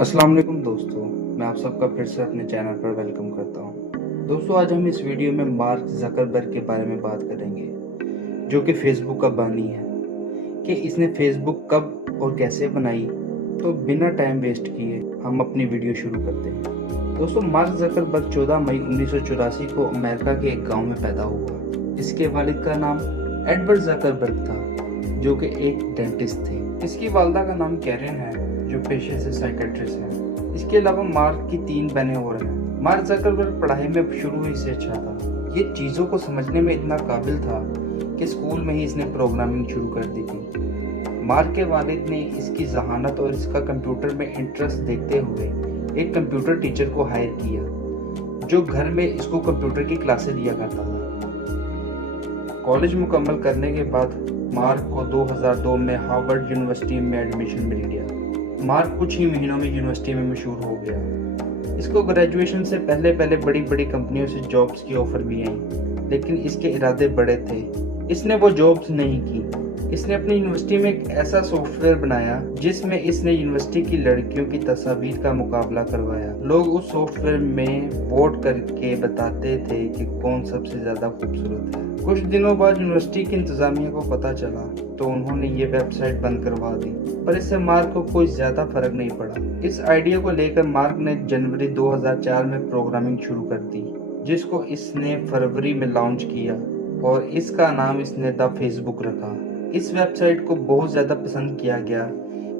अस्सलाम वालेकुम दोस्तों, मैं आप सबका फिर से अपने चैनल पर वेलकम करता हूं। दोस्तों, आज हम इस वीडियो में मार्क ज़करबर्ग के बारे में बात करेंगे, जो कि फेसबुक का बानी है, कि इसने फेसबुक कब और कैसे बनाई। तो बिना टाइम वेस्ट किए हम अपनी वीडियो शुरू करते हैं। दोस्तों, मार्क ज़करबर्ग 14 मई 1984 को अमेरिका के एक गाँव में पैदा हुआ। इसके वालिद का नाम एडवर्ड ज़करबर्ग था, जो कि एक डेंटिस्ट थे। इसकी वालदा का नाम कैरन है, जो पेशे से साइकेट्रिस्ट हैं। इसके अलावा मार्क की 3 बहनें और हैं। मार्क ज़करबर्ग पढ़ाई में शुरू ही से अच्छा था। ये चीज़ों को समझने में इतना काबिल था कि स्कूल में ही इसने प्रोग्रामिंग शुरू कर दी थी। मार्क के वालिद ने इसकी जहानत और इसका कंप्यूटर में इंटरेस्ट देखते हुए एक कंप्यूटर टीचर को हायर किया, जो घर में इसको कंप्यूटर की क्लासें दिया करता था। कॉलेज मुकम्मल करने के बाद मार्क को 2002 में हार्वर्ड यूनिवर्सिटी में एडमिशन मिल गया। मार्क कुछ ही महीनों में यूनिवर्सिटी में मशहूर हो गया। इसको ग्रेजुएशन से पहले बड़ी बड़ी कंपनियों से जॉब्स की ऑफर भी आई, लेकिन इसके इरादे बड़े थे। इसने वो जॉब्स नहीं की। इसने अपनी यूनिवर्सिटी में एक ऐसा सॉफ्टवेयर बनाया जिसमें इसने यूनिवर्सिटी की लड़कियों की तस्वीर का मुकाबला करवाया। लोग उस सॉफ्टवेयर में वोट करके बताते थे कि कौन सबसे ज्यादा खूबसूरत है। कुछ दिनों बाद यूनिवर्सिटी की इंतजामिया को पता चला तो उन्होंने ये वेबसाइट बंद करवा दी, पर इससे मार्क को कोई ज्यादा फर्क नहीं पड़ा। इस आइडिया को लेकर मार्क ने जनवरी 2004 में प्रोग्रामिंग शुरू कर दी, जिसको इसने फरवरी में लॉन्च किया और इसका नाम इसने द फेसबुक रखा। इस वेबसाइट को बहुत ज्यादा पसंद किया गया।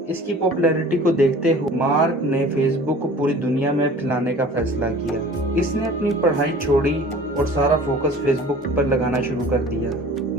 इसकी पॉपुलैरिटी को देखते हुए मार्क ने फेसबुक को पूरी दुनिया में फैलाने का फैसला किया। इसने अपनी पढ़ाई छोड़ी और सारा फोकस फेसबुक पर लगाना शुरू कर दिया।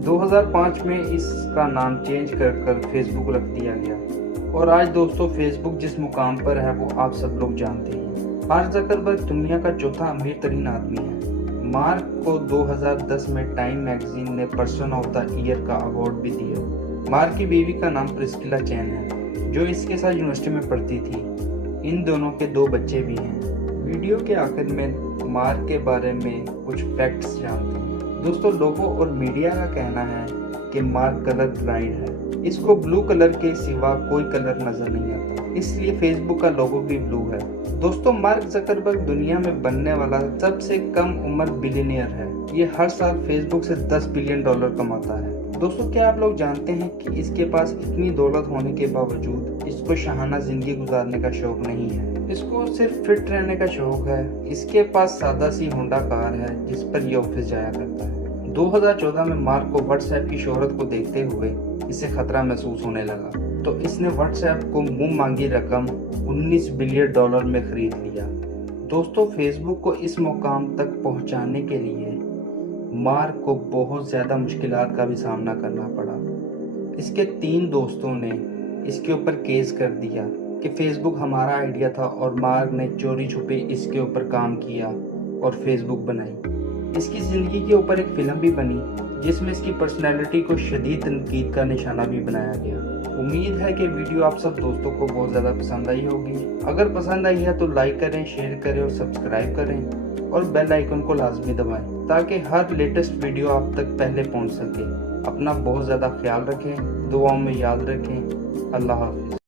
2005 में इसका नाम चेंज कर फेसबुक रख दिया गया और आज दोस्तों फेसबुक जिस मुकाम पर है वो आप सब लोग जानते हैं। मार्क ज़करबर्ग दुनिया का चौथा अमीर तरीन आदमी है। मार्क को 2010 में टाइम मैगजीन ने पर्सन ऑफ द ईयर का अवार्ड भी दिया। मार्क की बीवी का नाम प्रिस्किला चैन है, जो इसके साथ यूनिवर्सिटी में पढ़ती थी। इन दोनों के 2 बच्चे भी हैं। वीडियो के आखिर में मार्क के बारे में कुछ फैक्ट्स जानते हैं। दोस्तों, लोगों और मीडिया का कहना है कि मार्क कलर ब्लाइंड है। इसको ब्लू कलर के सिवा कोई कलर नजर नहीं आता, इसलिए फेसबुक का लोगो भी ब्लू है। दोस्तों, मार्क ज़करबर्ग दुनिया में बनने वाला सबसे कम उम्र बिलियनियर है। ये हर साल फेसबुक से $10 बिलियन कमाता है। दोस्तों, क्या आप लोग जानते हैं कि इसके पास इतनी दौलत होने के बावजूद इसको शाहाना जिंदगी गुजारने का शौक नहीं है। इसको सिर्फ फिट रहने का शौक है। इसके पास सादा सी होंडा कार है जिस पर ये ऑफिस जाया करता है। 2014 में मार्क को व्हाट्सएप की शोहरत को देखते हुए इसे खतरा महसूस होने लगा, तो इसने व्हाट्सएप को मुंह मांगी रकम $19 बिलियन में खरीद लिया। दोस्तों, फेसबुक को इस मुकाम तक पहुंचाने के लिए मार्क को बहुत ज़्यादा मुश्किलात का भी सामना करना पड़ा। इसके 3 दोस्तों ने इसके ऊपर केस कर दिया कि फेसबुक हमारा आइडिया था और मार्क ने चोरी छुपे इसके ऊपर काम किया और फेसबुक बनाई। इसकी ज़िंदगी के ऊपर एक फिल्म भी बनी जिसमें इसकी पर्सनैलिटी को शदीद तनकीद का निशाना भी बनाया गया। उम्मीद है कि वीडियो आप सब दोस्तों को बहुत ज़्यादा पसंद आई होगी। अगर पसंद आई है तो लाइक करें, शेयर करें और सब्सक्राइब करें और बेल आइकन को लाजमी दबाएं ताकि हर लेटेस्ट वीडियो आप तक पहले पहुंच सके। अपना बहुत ज़्यादा ख्याल रखें, दुआओं में याद रखें। अल्लाह हाफिज़।